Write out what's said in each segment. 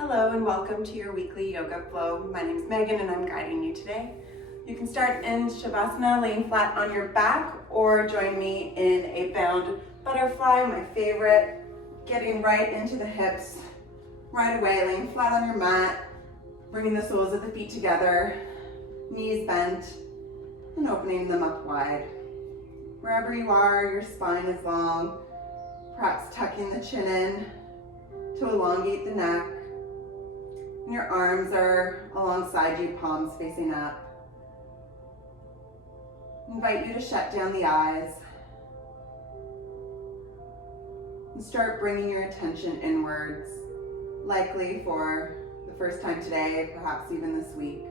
Hello and welcome to your weekly yoga flow. My name is Megan and I'm guiding you today. You can start in Shavasana, laying flat on your back, or join me in a bound butterfly, my favorite. Getting right into the hips right away, laying flat on your mat, bringing the soles of the feet together, knees bent, and opening them up wide. Wherever you are, your spine is long, perhaps tucking the chin in to elongate the neck. And your arms are alongside you, palms facing up. I invite you to shut down the eyes and start bringing your attention inwards, likely for the first time today, perhaps even this week.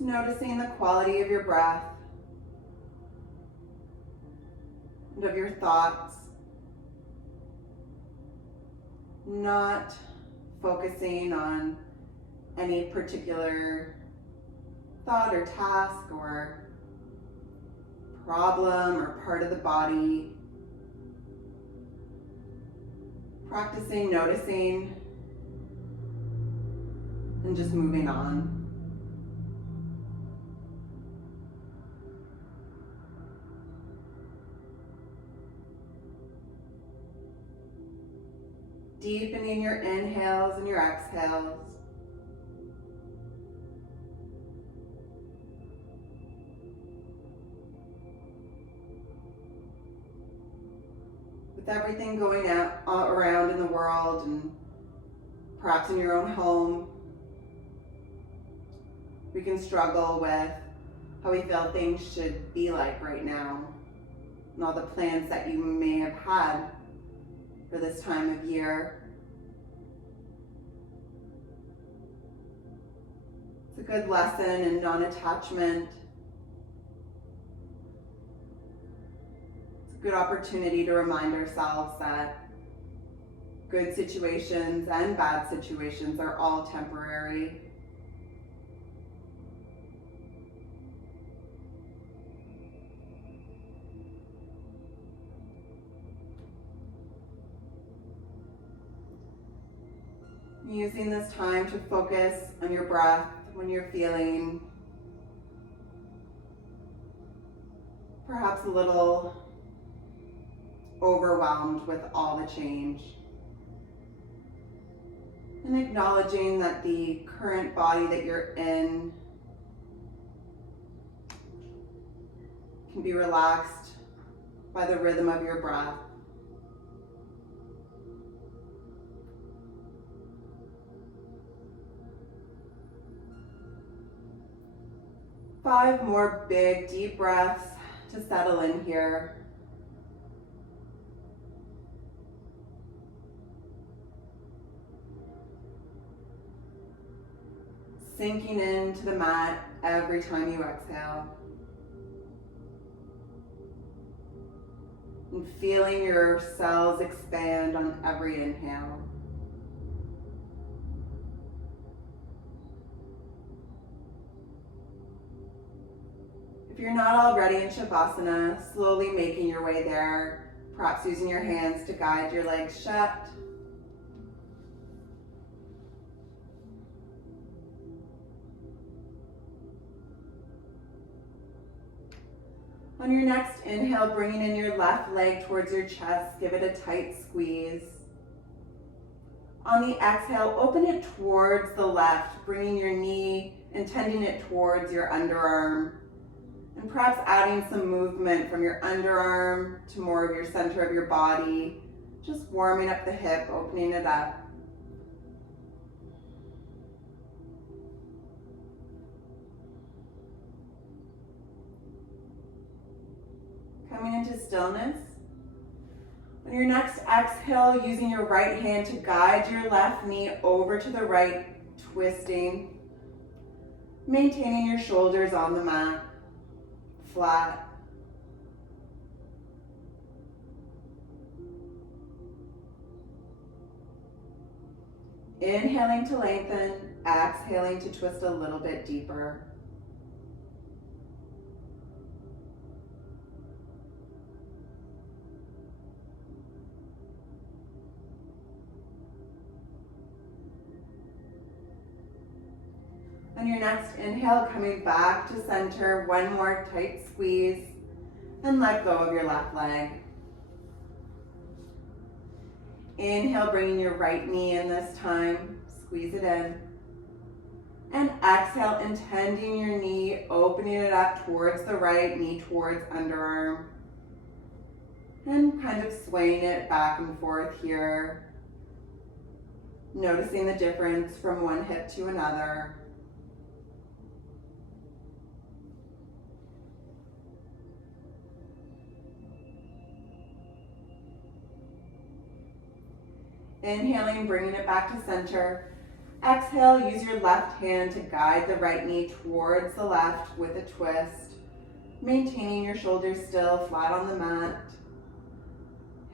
Noticing the quality of your breath and of your thoughts, not focusing on any particular thought or task or problem or part of the body. Practicing noticing and just moving on. Deepening your inhales and your exhales. With everything going out around in the world and perhaps in your own home, we can struggle with how we feel things should be like right now and all the plans that you may have had for this time of year. It's a good lesson in non-attachment. It's a good opportunity to remind ourselves that good situations and bad situations are all temporary. Using this time to focus on your breath when you're feeling perhaps a little overwhelmed with all the change. And acknowledging that the current body that you're in can be relaxed by the rhythm of your breath. Five more big, deep breaths to settle in here. Sinking into the mat every time you exhale. And feeling your cells expand on every inhale. If you're not already in Shavasana, slowly making your way there, perhaps using your hands to guide your legs shut. On your next inhale, bringing in your left leg towards your chest, give it a tight squeeze. On the exhale, open it towards the left, bringing your knee and tending it towards your underarm. And perhaps adding some movement from your underarm to more of your center of your body. Just warming up the hip, opening it up. Coming into stillness. On your next exhale, using your right hand to guide your left knee over to the right, twisting. Maintaining your shoulders on the mat. Flat. Inhaling to lengthen, exhaling to twist a little bit deeper. On your next inhale, coming back to center, one more tight squeeze, and let go of your left leg. Inhale, bringing your right knee in this time, squeeze it in. And exhale, intending your knee, opening it up towards the right, knee towards underarm. And kind of swaying it back and forth here. Noticing the difference from one hip to another. Inhaling, bringing it back to center. Exhale, use your left hand to guide the right knee towards the left with a twist. Maintaining your shoulders still, flat on the mat.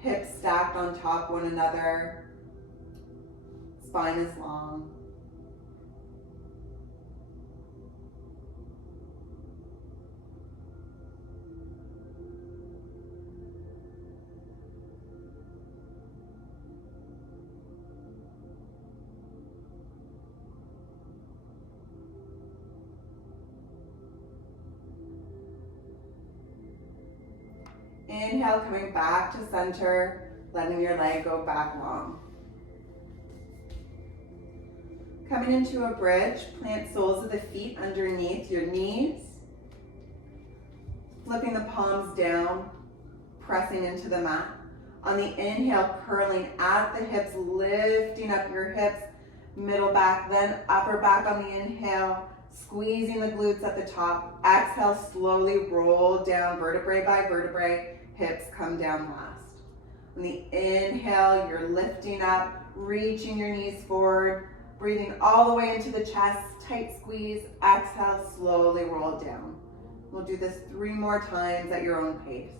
Hips stacked on top one another. Spine is long. Inhale, coming back to center, letting your leg go back long. Coming into a bridge, plant soles of the feet underneath your knees. Flipping the palms down, pressing into the mat. On the inhale, curling at the hips, lifting up your hips, middle back, then upper back on the inhale, squeezing the glutes at the top. Exhale, slowly roll down vertebrae by vertebrae, hips come down last. On the inhale, you're lifting up, reaching your knees forward, breathing all the way into the chest, tight squeeze. Exhale, slowly roll down. We'll do this 3 more times at your own pace.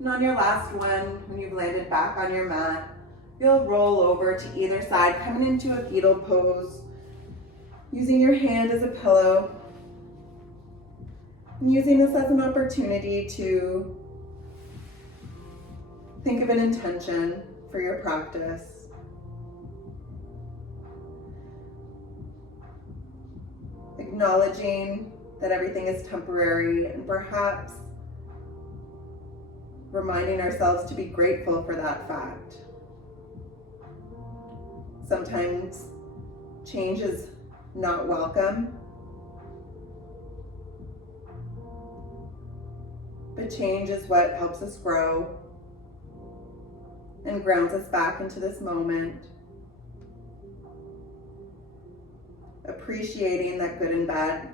And on your last one, when you've landed back on your mat, you'll roll over to either side, coming into a fetal pose, using your hand as a pillow, and using this as an opportunity to think of an intention for your practice. Acknowledging that everything is temporary, and perhaps reminding ourselves to be grateful for that fact. Sometimes change is not welcome, but change is what helps us grow and grounds us back into this moment. Appreciating that good and bad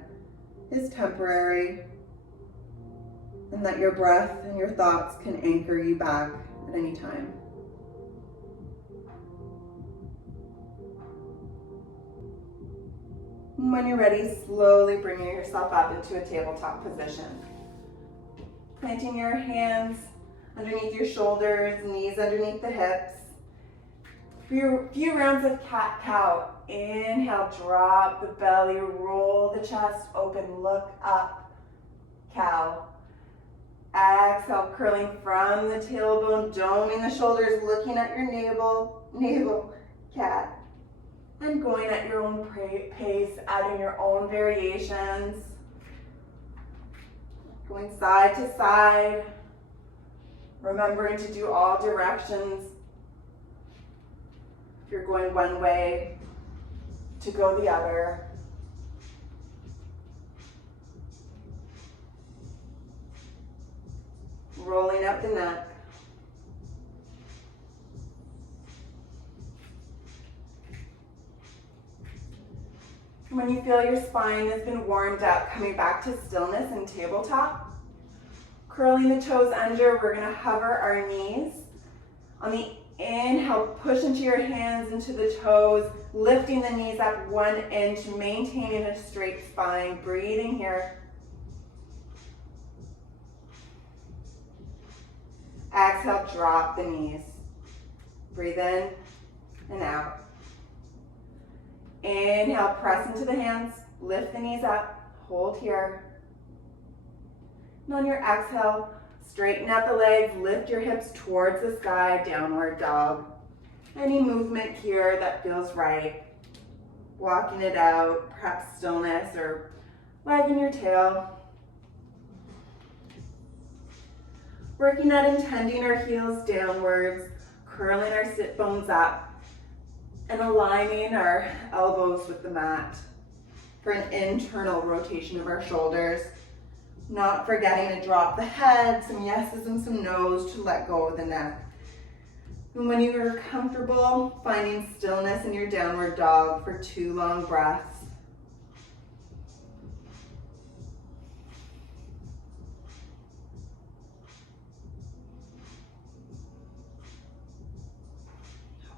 is temporary, and that your breath and your thoughts can anchor you back at any time. And when you're ready, slowly bringing yourself up into a tabletop position. Planting your hands underneath your shoulders, knees underneath the hips. For your few rounds of cat-cow, inhale, drop the belly, roll the chest open, look up, cow. Exhale, curling from the tailbone, doming the shoulders, looking at your navel, cat. And going at your own pace, adding your own variations. Going side to side, remembering to do all directions. If you're going one way, to go the other. Rolling up the neck. When you feel your spine has been warmed up, coming back to stillness and tabletop. Curling the toes under, we're gonna hover our knees. On the inhale, push into your hands, into the toes, lifting the knees up 1 inch, maintaining a straight spine, breathing here. Exhale, drop the knees. Breathe in and out. Inhale, press into the hands, lift the knees up, hold here. And on your exhale, straighten out the legs, lift your hips towards the sky, downward dog. Any movement here that feels right. Walking it out, perhaps stillness or wagging your tail. Working at intending our heels downwards, curling our sit bones up, and aligning our elbows with the mat for an internal rotation of our shoulders. Not forgetting to drop the head, some yeses and some nos to let go of the neck. And when you are comfortable, finding stillness in your downward dog for 2 long breaths.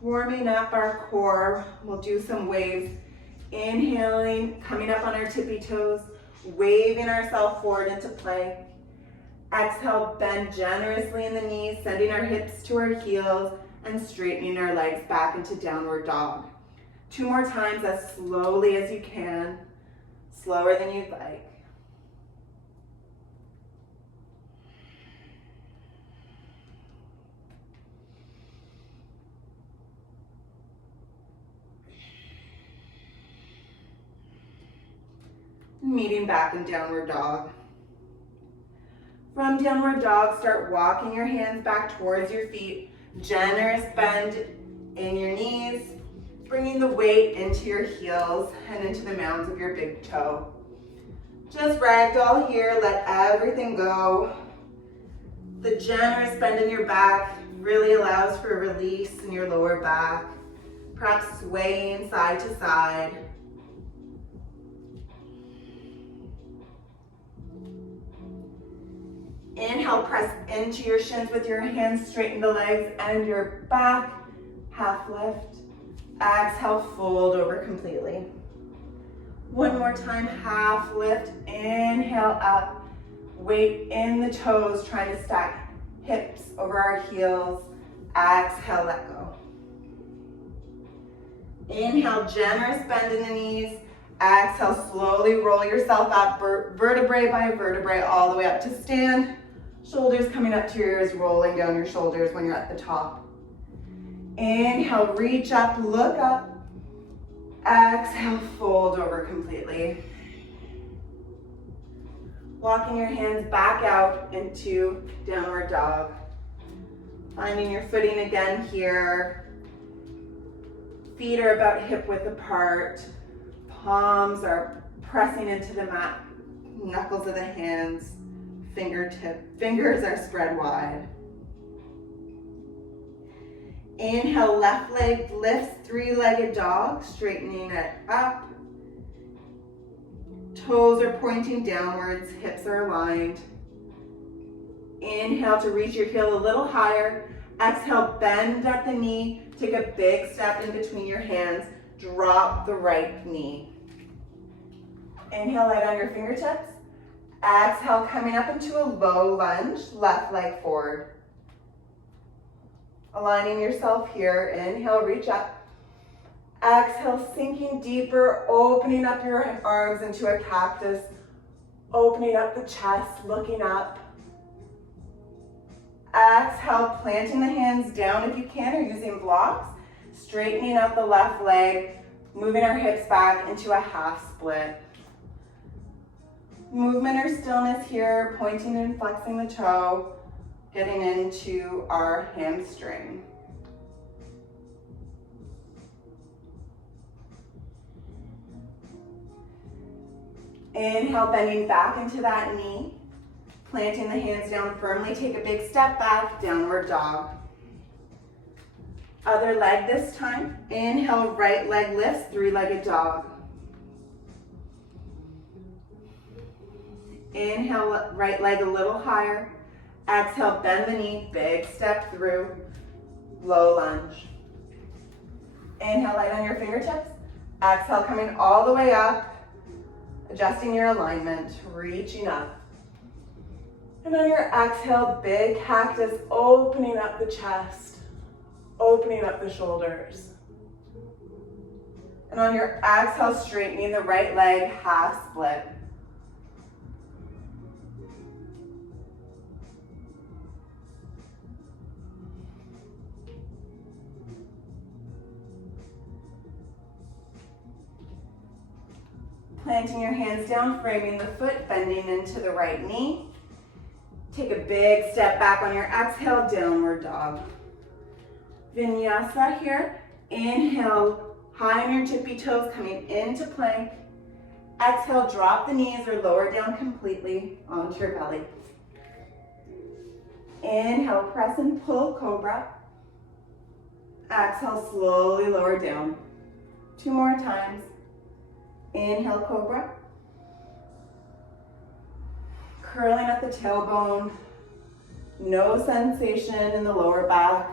Warming up our core, we'll do some waves. Inhaling, coming up on our tippy toes, waving ourselves forward into plank. Exhale, bend generously in the knees, sending our hips to our heels and straightening our legs back into downward dog. 2 more times, as slowly as you can, slower than you'd like. Meeting back in downward dog. From downward dog, start walking your hands back towards your feet. Generous bend in your knees, bringing the weight into your heels and into the mounds of your big toe. Just ragdoll here, let everything go. The generous bend in your back really allows for a release in your lower back, perhaps swaying side to side. Inhale, press into your shins with your hands, straighten the legs and your back, half lift. Exhale, fold over completely. 1 more time, half lift, inhale up. Weight in the toes, trying to stack hips over our heels. Exhale, let go. Inhale, generous bend in the knees. Exhale, slowly roll yourself up, vertebrae by vertebrae, all the way up to stand. Shoulders coming up to your ears, rolling down your shoulders when you're at the top. Inhale, reach up, look up. Exhale, fold over completely. Walking your hands back out into downward dog. Finding your footing again here. Feet are about hip width apart. Palms are pressing into the mat. Knuckles of the hands. Fingers are spread wide. Inhale, left leg lifts, 3-legged dog, straightening it up. Toes are pointing downwards, hips are aligned. Inhale to reach your heel a little higher. Exhale, bend at the knee, take a big step in between your hands, drop the right knee. Inhale, light on your fingertips. Exhale, coming up into a low lunge, left leg forward. Aligning yourself here, inhale, reach up. Exhale, sinking deeper, opening up your arms into a cactus, opening up the chest, looking up. Exhale, planting the hands down if you can, or using blocks, straightening out the left leg, moving our hips back into a half split. Movement or stillness here, pointing and flexing the toe, getting into our hamstring. Inhale, bending back into that knee, planting the hands down firmly, take a big step back, downward dog. Other leg this time. Inhale, right leg lifts, 3-legged dog. Inhale, right leg a little higher. Exhale, bend the knee, big step through, low lunge. Inhale, light on your fingertips. Exhale, coming all the way up, adjusting your alignment, reaching up. And on your exhale, big cactus, opening up the chest, opening up the shoulders. And on your exhale, straightening the right leg, half split. Planting your hands down, framing the foot, bending into the right knee. Take a big step back on your exhale, downward dog. Vinyasa here. Inhale, high on your tippy toes, coming into plank. Exhale, drop the knees or lower down completely onto your belly. Inhale, press and pull, cobra. Exhale, slowly lower down. 2 more times. Inhale, cobra. Curling at the tailbone. No sensation in the lower back.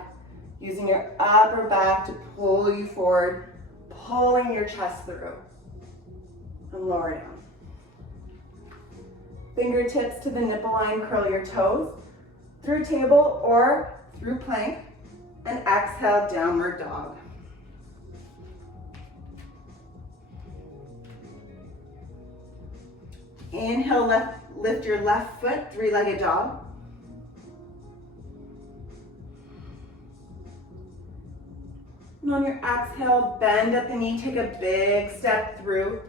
Using your upper back to pull you forward, pulling your chest through. And lower down. Fingertips to the nipple line, curl your toes through table or through plank. And exhale, downward dog. Inhale, lift your left foot, 3-legged dog. And on your exhale, bend at the knee, take a big step through.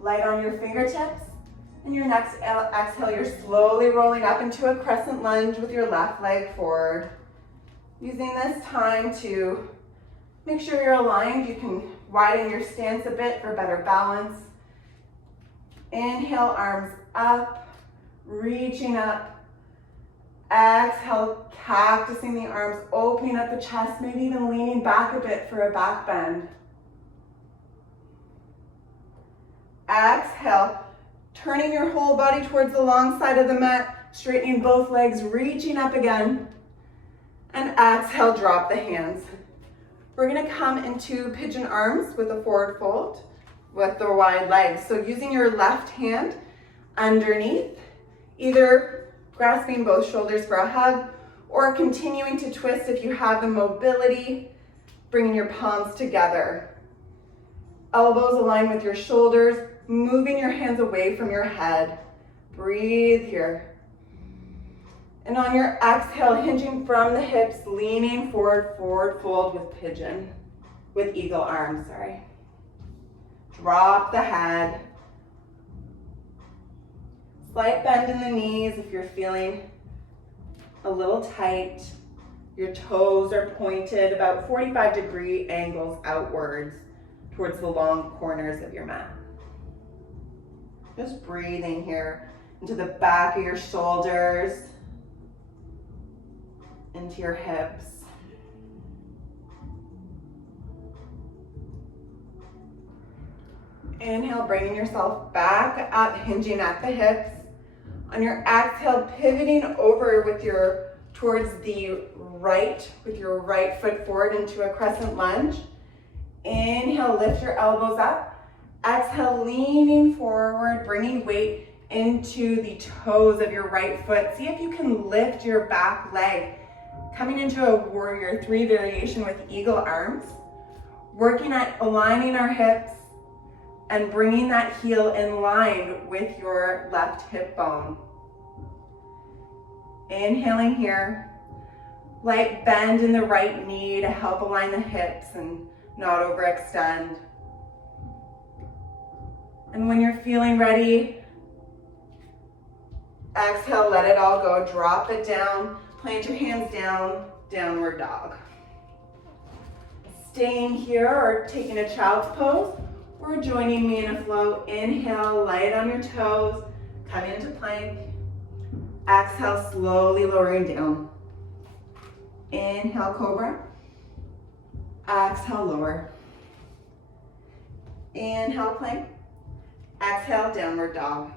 Light on your fingertips. And your next exhale, you're slowly rolling up into a crescent lunge with your left leg forward. Using this time to make sure you're aligned. You can widen your stance a bit for better balance. Inhale, arms up, reaching up. Exhale, cactusing the arms, opening up the chest, maybe even leaning back a bit for a back bend. Exhale, turning your whole body towards the long side of the mat, straightening both legs, reaching up again. And exhale, drop the hands. We're gonna come into pigeon arms with a forward fold with the wide legs. So using your left hand underneath, either grasping both shoulders for a hug or continuing to twist if you have the mobility, bringing your palms together. Elbows align with your shoulders, moving your hands away from your head. Breathe here. And on your exhale, hinging from the hips, leaning forward, forward fold with pigeon, with eagle arms, sorry. Drop the head. Slight bend in the knees if you're feeling a little tight. Your toes are pointed about 45-degree angles outwards towards the long corners of your mat. Just breathing here into the back of your shoulders, into your hips. Inhale, bringing yourself back up, hinging at the hips. On your exhale, pivoting over towards the right, with your right foot forward into a crescent lunge. Inhale, lift your elbows up. Exhale, leaning forward, bringing weight into the toes of your right foot. See if you can lift your back leg. Coming into a warrior 3 variation with eagle arms. Working at aligning our hips and bringing that heel in line with your left hip bone. Inhaling here. Light bend in the right knee to help align the hips and not overextend. And when you're feeling ready, exhale, let it all go. Drop it down. Plant your hands down, downward dog. Staying here or taking a child's pose, or joining me in a flow. Inhale, light on your toes, come into plank. Exhale, slowly lowering down. Inhale, cobra. Exhale, lower. Inhale, plank. Exhale, downward dog.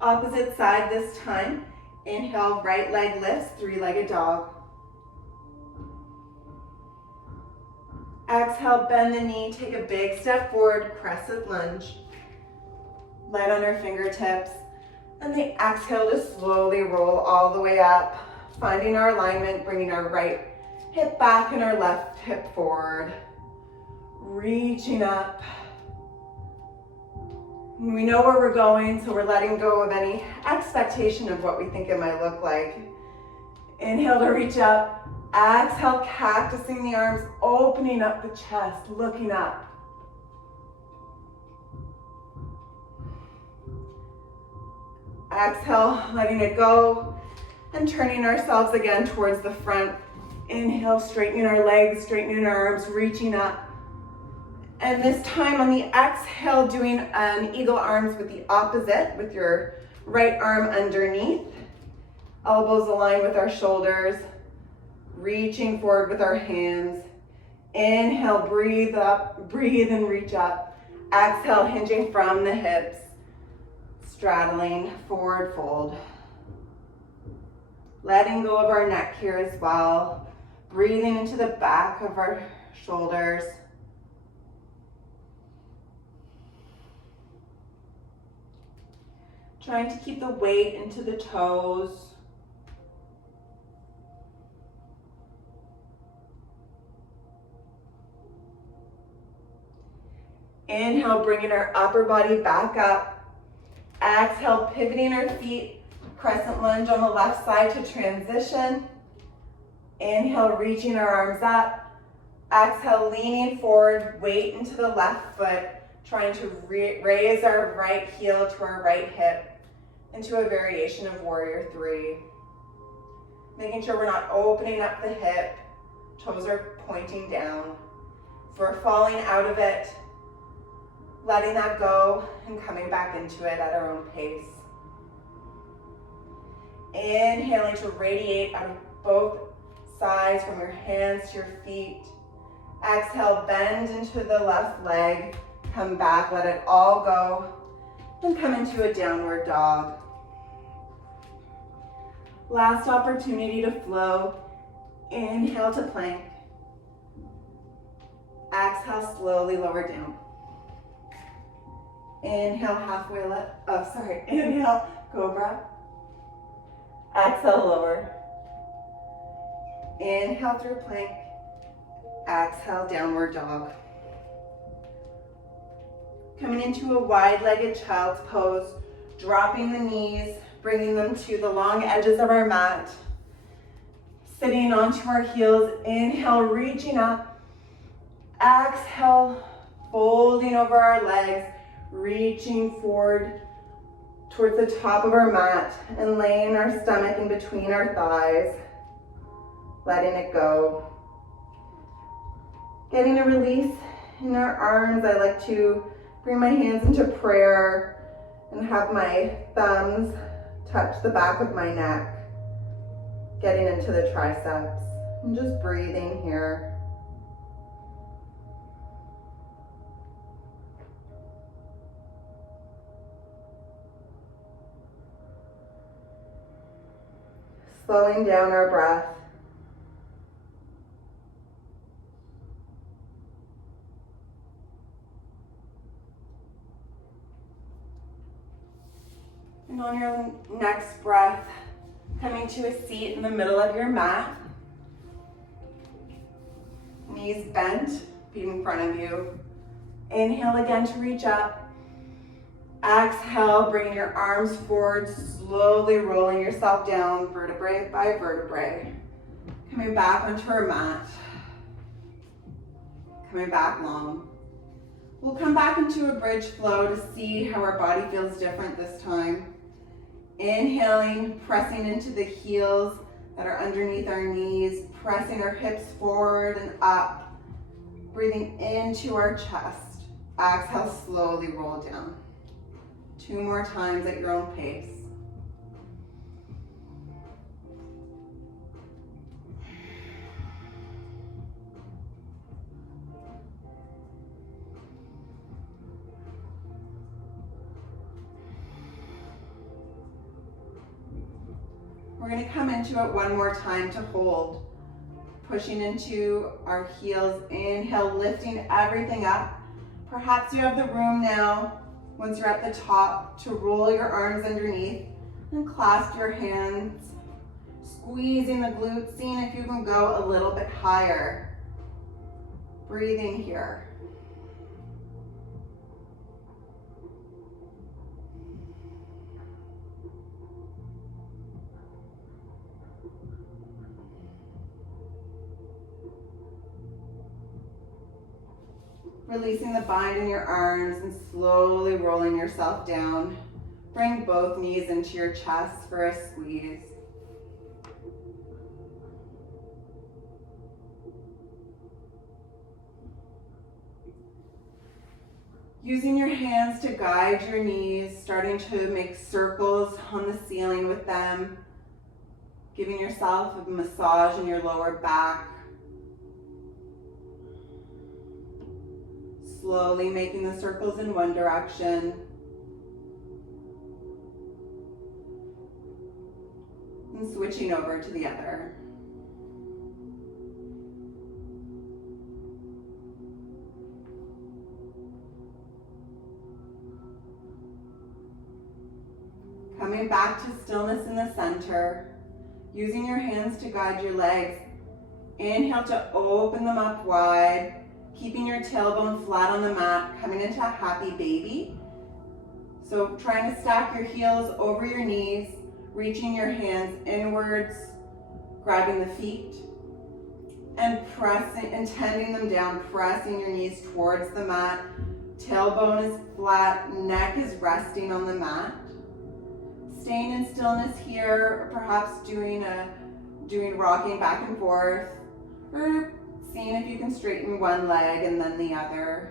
Opposite side this time. Inhale, right leg lifts, three-legged dog. Exhale, bend the knee, take a big step forward, crescent lunge. Light on our fingertips. And the exhale to slowly roll all the way up, finding our alignment, bringing our right hip back and our left hip forward. Reaching up. And we know where we're going, so we're letting go of any expectation of what we think it might look like. Inhale to reach up. Exhale, cactusing the arms, opening up the chest, looking up. Exhale, letting it go, and turning ourselves again towards the front. Inhale, straightening our legs, straightening our arms, reaching up. And this time on the exhale, doing an eagle arms with the opposite, with your right arm underneath. Elbows aligned with our shoulders. Reaching forward with our hands. Inhale, breathe up, breathe and reach up. Exhale, hinging from the hips. Straddling, forward fold. Letting go of our neck here as well. Breathing into the back of our shoulders. Trying to keep the weight into the toes. Inhale, bringing our upper body back up. Exhale, pivoting our feet. Crescent lunge on the left side to transition. Inhale, reaching our arms up. Exhale, leaning forward, weight into the left foot. Trying to raise our right heel to our right hip into a variation of warrior three. Making sure we're not opening up the hip. Toes are pointing down. If we're falling out of it, letting that go and coming back into it at our own pace. Inhaling to radiate out of both sides from your hands to your feet. Exhale, bend into the left leg. Come back, let it all go. And come into a downward dog. Last opportunity to flow. Inhale to plank. Exhale, slowly lower down. Inhale, halfway lift. Inhale, cobra. Exhale, lower. Inhale through plank. Exhale, downward dog. Coming into a wide-legged child's pose, dropping the knees, bringing them to the long edges of our mat. Sitting onto our heels, inhale, reaching up. Exhale, folding over our legs, reaching forward towards the top of our mat and laying our stomach in between our thighs, letting it go. Getting a release in our arms, I like to bring my hands into prayer and have my thumbs touch the back of my neck, getting into the triceps and just breathing here. Slowing down our breath. And on your next breath, coming to a seat in the middle of your mat. Knees bent, feet in front of you. Inhale again to reach up. Exhale, bringing your arms forward, slowly rolling yourself down vertebrae by vertebrae. Coming back onto our mat. Coming back long. We'll come back into a bridge flow to see how our body feels different this time. Inhaling, pressing into the heels that are underneath our knees, pressing our hips forward and up. Breathing into our chest. Exhale, slowly roll down. 2 more times at your own pace. We're going to come into it one more time to hold. Pushing into our heels, inhale, lifting everything up. Perhaps you have the room now, once you're at the top, to roll your arms underneath and clasp your hands, squeezing the glutes, seeing if you can go a little bit higher. Breathing here. Releasing the bind in your arms and slowly rolling yourself down. Bring both knees into your chest for a squeeze. Using your hands to guide your knees, starting to make circles on the ceiling with them. Giving yourself a massage in your lower back. Slowly making the circles in one direction. And switching over to the other. Coming back to stillness in the center. Using your hands to guide your legs. Inhale to open them up wide. Keeping your tailbone flat on the mat, coming into a happy baby. So trying to stack your heels over your knees, reaching your hands inwards, grabbing the feet, and pressing and tending them down, pressing your knees towards the mat. Tailbone is flat, neck is resting on the mat. Staying in stillness here, or perhaps doing rocking back and forth, or seeing if you can straighten one leg and then the other.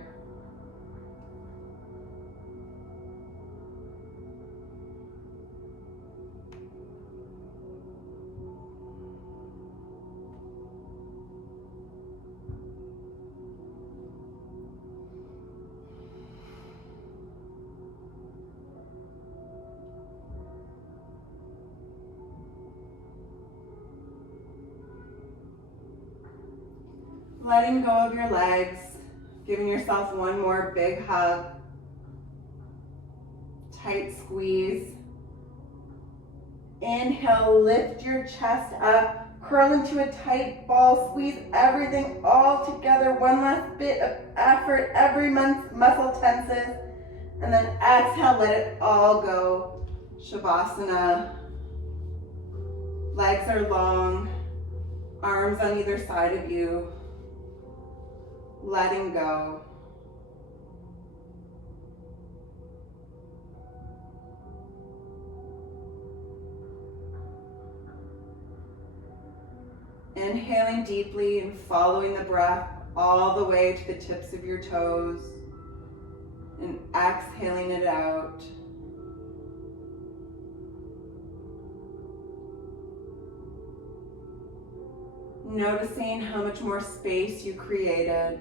Letting go of your legs, giving yourself one more big hug. Tight squeeze. Inhale, lift your chest up, curl into a tight ball, squeeze everything all together. One last bit of effort, every muscle tenses. And then exhale, let it all go. Shavasana. Legs are long, arms on either side of you. Letting go. Inhaling deeply and following the breath all the way to the tips of your toes. And exhaling it out. Noticing how much more space you created.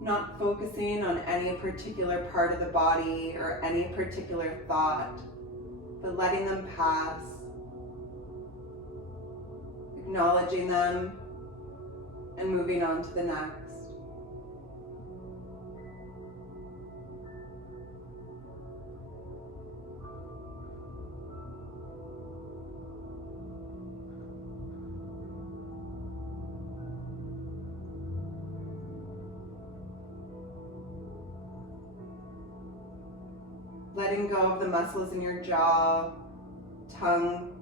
Not focusing on any particular part of the body or any particular thought, but letting them pass. Acknowledging them and moving on to the next. Letting go of the muscles in your jaw, tongue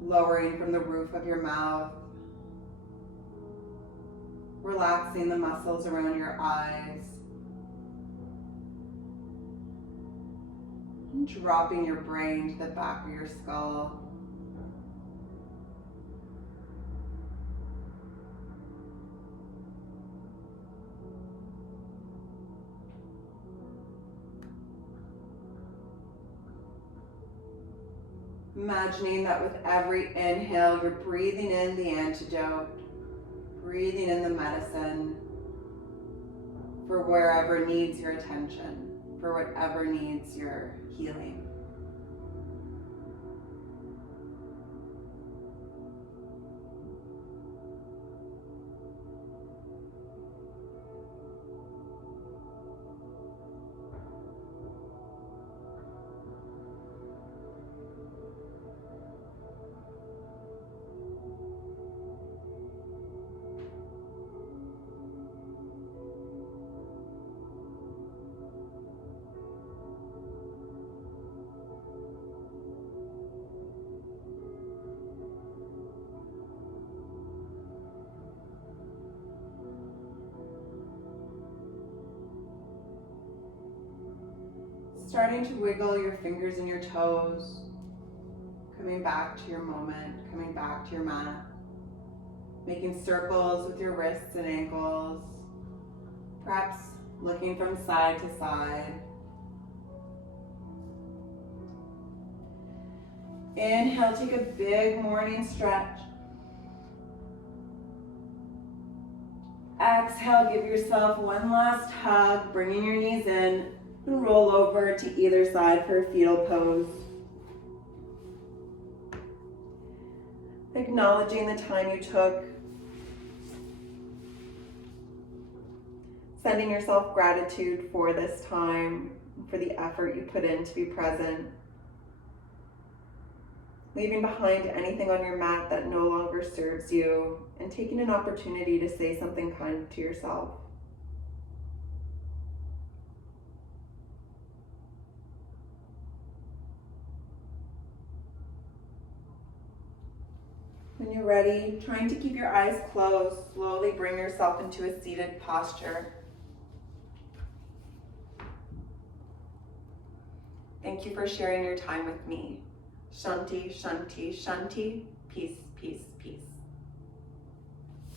lowering from the roof of your mouth. Relaxing the muscles around your eyes. And dropping your brain to the back of your skull. Imagining that with every inhale, you're breathing in the antidote, breathing in the medicine for wherever needs your attention, for whatever needs your healing. Starting to wiggle your fingers and your toes, coming back to your moment, coming back to your mat, making circles with your wrists and ankles, perhaps looking from side to side. Inhale, take a big morning stretch. Exhale, give yourself one last hug, bringing your knees in, and roll over to either side for a fetal pose. Acknowledging the time you took. Sending yourself gratitude for this time, for the effort you put in to be present. Leaving behind anything on your mat that no longer serves you, and taking an opportunity to say something kind to yourself. When you're ready, trying to keep your eyes closed, slowly bring yourself into a seated posture. Thank you for sharing your time with me. Shanti, Shanti, Shanti. Peace, peace, peace.